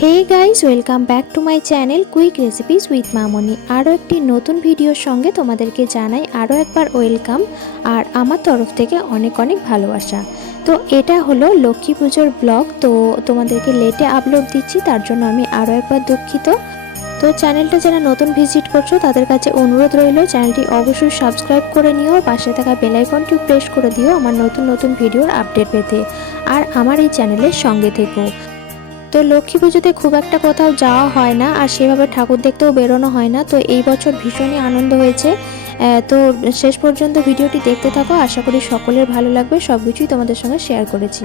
Hey guys, welcome back to my channel quick recipes with Mamoni. আরও একটি নতুন ভিডিওর সঙ্গে তোমাদেরকে জানাই আরও একবার ওয়েলকাম আর আমার তরফ থেকে অনেক অনেক ভালোবাসা। তো এটা হলো লক্ষ্মী পুজোর ব্লগ। তো তোমাদেরকে লেটে আপলোড দিচ্ছি, তার জন্য আমি আরও একবার দুঃখিত। তো চ্যানেলটা যারা নতুন ভিজিট করছো তাদের কাছে অনুরোধ রইল, চ্যানেলটি অবশ্যই সাবস্ক্রাইব করে নিও, পাশে থাকা বেল আইকনটি প্রেস করে দিও আমার নতুন নতুন ভিডিওর আপডেট পেতে, আর আমার এই চ্যানেলের সঙ্গে থেকো। তো লক্ষ্মী পুজোতে খুব একটা কোথাও যাওয়া হয় না, আর সেভাবে ঠাকুর দেখতেও বেরোনো হয় না। তো এই বছর ভীষণই আনন্দ হয়েছে। তো শেষ পর্যন্ত ভিডিওটি দেখতে থাকো, আশা করি সকলের ভালো লাগবে। সব কিছুই তোমাদের সঙ্গে শেয়ার করেছি।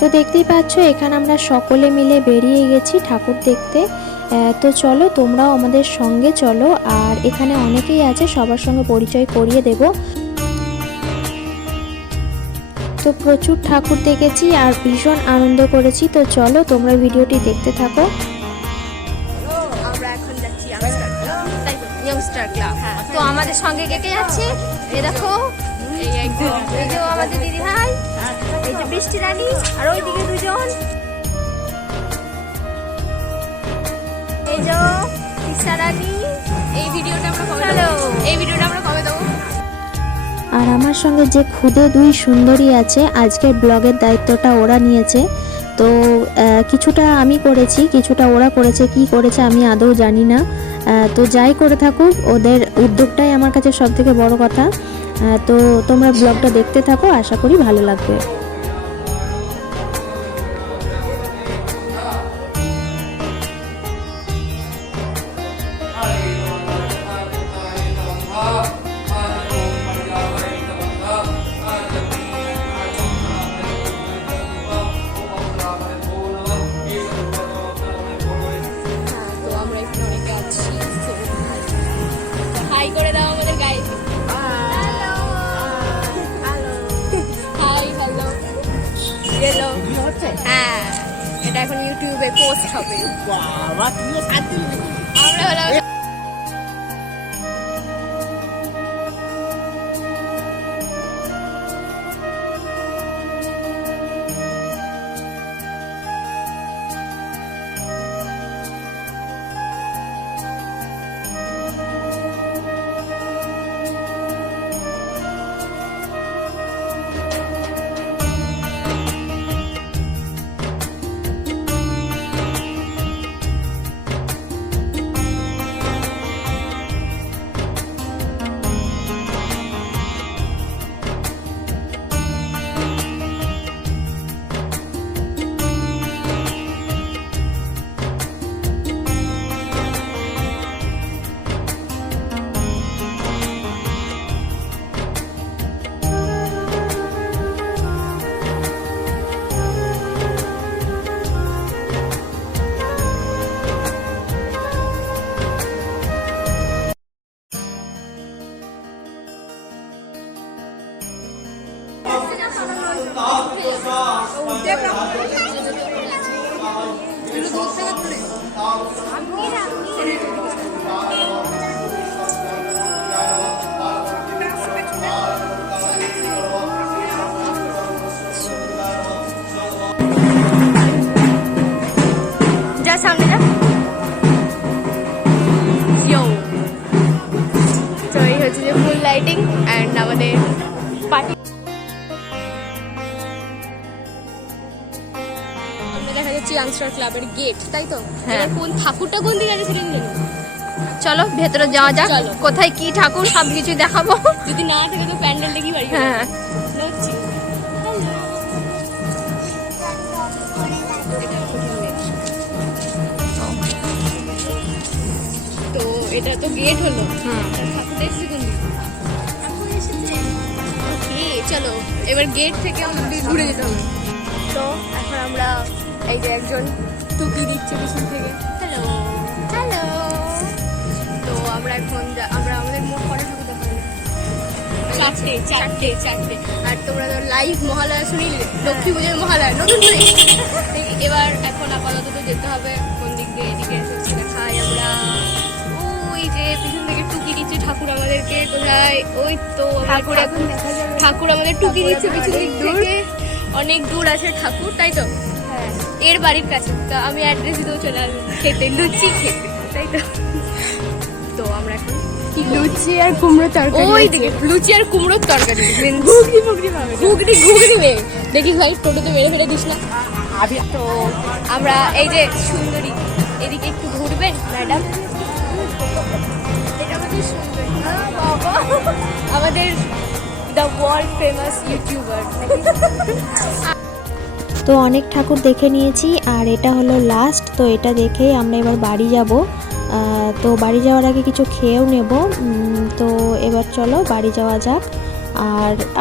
তো দেখতেই পাচ্ছ এখানে আমরা সকলে মিলে বেরিয়ে গেছি ঠাকুর দেখতে। তো চলো তোমরাও আমাদের সঙ্গে চলো, আর এখানে অনেকেই আছে, সবার সঙ্গে পরিচয় করিয়ে দেব। তো প্রচুর ঠাকুর দেখেছি আর ভীষণ আনন্দ করেছি। তো চলো তোমরা ভিডিওটি দেখতে থাকো। আমরা এখন যাচ্ছি ইয়াংস্টার ক্লাব। তো আমাদের সঙ্গে কে কে যাচ্ছে এই দেখো, এই একদম এই যে আমাদের দিদি ভাই, এই যে বৃষ্টি রানী, আর ওইদিকে দুজন, এই যে তিশা রানী। এই ভিডিওটা আমরা কবে দেবো? আর আমার সঙ্গে যে খুদে দুই সুন্দরী আছে, আজকের ব্লগের দায়িত্বটা ওরা নিয়েছে। তো কিছুটা আমি করেছি, কিছুটা ওরা করেছে। কি করেছে আমি আদৌ জানি না। তো যাই করে থাকুক, ওদের উদ্যোগটাই আমার কাছে সব থেকে বড় কথা। তো তোমরা ব্লগটা দেখতে থাকো, আশা করি ভালো লাগবে। করে দাও আমাদের গাইস। হ্যালো হ্যাঁ, এটা এখন ইউটিউবে পোস্ট হবে। আমরা হলো যা সামনে যা। তো এই হচ্ছে যে ফুল লাইটিং অ্যান্ড আমাদের পার্টি। দেখা যাচ্ছে ইয়াংস্টার ক্লাবের গেট, তাই তো? হ্যাঁ। কোন ঠাকুরটা কোন দিকে আছে সেটা জানি। চলো ভেতরে যাওয়া যাক, কোথায় কি ঠাকুর সব কিছু দেখাবো। যদি না থাকে তো প্যান্ডেল দেখি বাড়ি। হ্যাঁ তো এটা তো গেট হলো। ঠাকুরটা এসেছে কোন দিকে? ওকে চলো এবার গেট থেকে আমাদের ঘুরে যেতে হবে। তো এখন আমরা এই যে একজন টুপি দিচ্ছে পিছন থেকে। Hello hello. তো আমরা এখন আমরা আমাদের মোট কটা ঠাকুর দেখাবো? চারটে। আর তোমরা তো লাইভ মহালয়া শুনিলে, লক্ষ্মী পুজোর মহালয়া নতুন করে। এবার এখন আপাতত যেতে হবে কোন দিক দিয়ে, এদিকে দেখাই আমরা। ওই যে পিছন থেকে টুকি দিচ্ছে ঠাকুর আমাদেরকে। কোথায়? ওই তো ঠাকুর এখন দেখা যাবে। ঠাকুর আমাদের টুকি দিচ্ছে কিছু দিক থেকে, অনেক দূর আছে ঠাকুর, তাই তো? হ্যাঁ, এর বাড়ির কাছে। তা আমি অ্যাড্রেস দিতেও চলে আসবো খেতে, লুচি খেতে, তাই তো? তো আমরা এখন লুচি আর কুমড়ো তরকারি, ওই দিকে লুচি আর কুমড়োর তরকারি, ঘুগনি ফুগনি পাবে। ঘুগনি মেয়ে দেখিস ভাই, টোটোতে মেরে ফেলে দিস না। তো আমরা এই যে সুন্দরী, এদিকে একটু ঘুরবেন ম্যাডাম? এটা আমাদের সুন্দরী, আমাদের দ্য ওয়ার্ল্ড ফেমাস ইউটিউবার। তো অনেক ঠাকুর দেখে নিয়েছি আর এটা হলো লাস্ট। তো এটা দেখেই আমরা এবার বাড়ি যাব। তো বাড়ি যাওয়ার আগে কিছু খেয়েও নেব। তো এবার চলো বাড়ি যাওয়া যাক।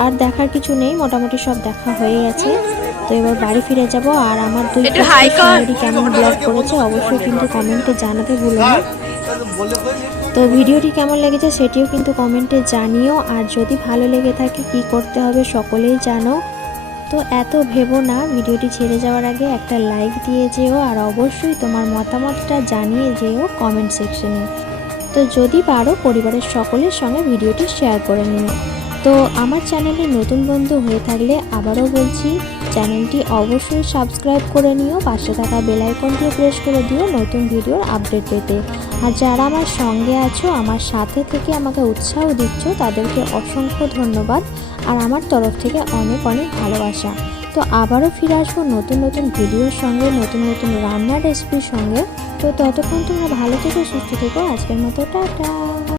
আর দেখার কিছু নেই, মোটামুটি সব দেখা হয়ে গেছে। তো এবার বাড়ি ফিরে যাব। আর আমার দুই সুন্দরী কেমন ব্লগ করেছে অবশ্যই কিন্তু কমেন্টে জানাতে ভুলো না। তো ভিডিওটি কেমন লেগেছে সেটিও কিন্তু কমেন্টে জানিও। আর যদি ভালো লেগে থাকে কি করতে হবে সকলেই জানো। তো এত ভেবো না, ভিডিওটি ছেড়ে যাওয়ার আগে একটা লাইক দিয়ে যেও আর অবশ্যই তোমার মতামতটা জানিয়ে যেও কমেন্ট সেকশনে। তো যদি পারো পরিবারের সকলের সঙ্গে ভিডিওটি শেয়ার করে নিও। তো আমার চ্যানেলে নতুন বন্ধু হয়ে থাকলে আবারও বলছি, চ্যানেলটি অবশ্যই সাবস্ক্রাইব করে নিও, পাশে থাকা বেল আইকনটিও প্রেস করে দিও নতুন ভিডিওর আপডেট পেতে। আর যারা আমার সঙ্গে আছো, আমার সাথে থেকে আমাকে উৎসাহ দিচ্ছ, তাদেরকে অসংখ্য ধন্যবাদ আর আমার তরফ থেকে অনেক অনেক ভালোবাসা। তো আবারও ফিরে আসবো নতুন নতুন ভিডিওর সঙ্গে, নতুন নতুন রান্নার রেসিপির সঙ্গে। তো ততক্ষণ তোমরা ভালো থেকো, সুস্থ থেকো। আজকের মতো টাটা।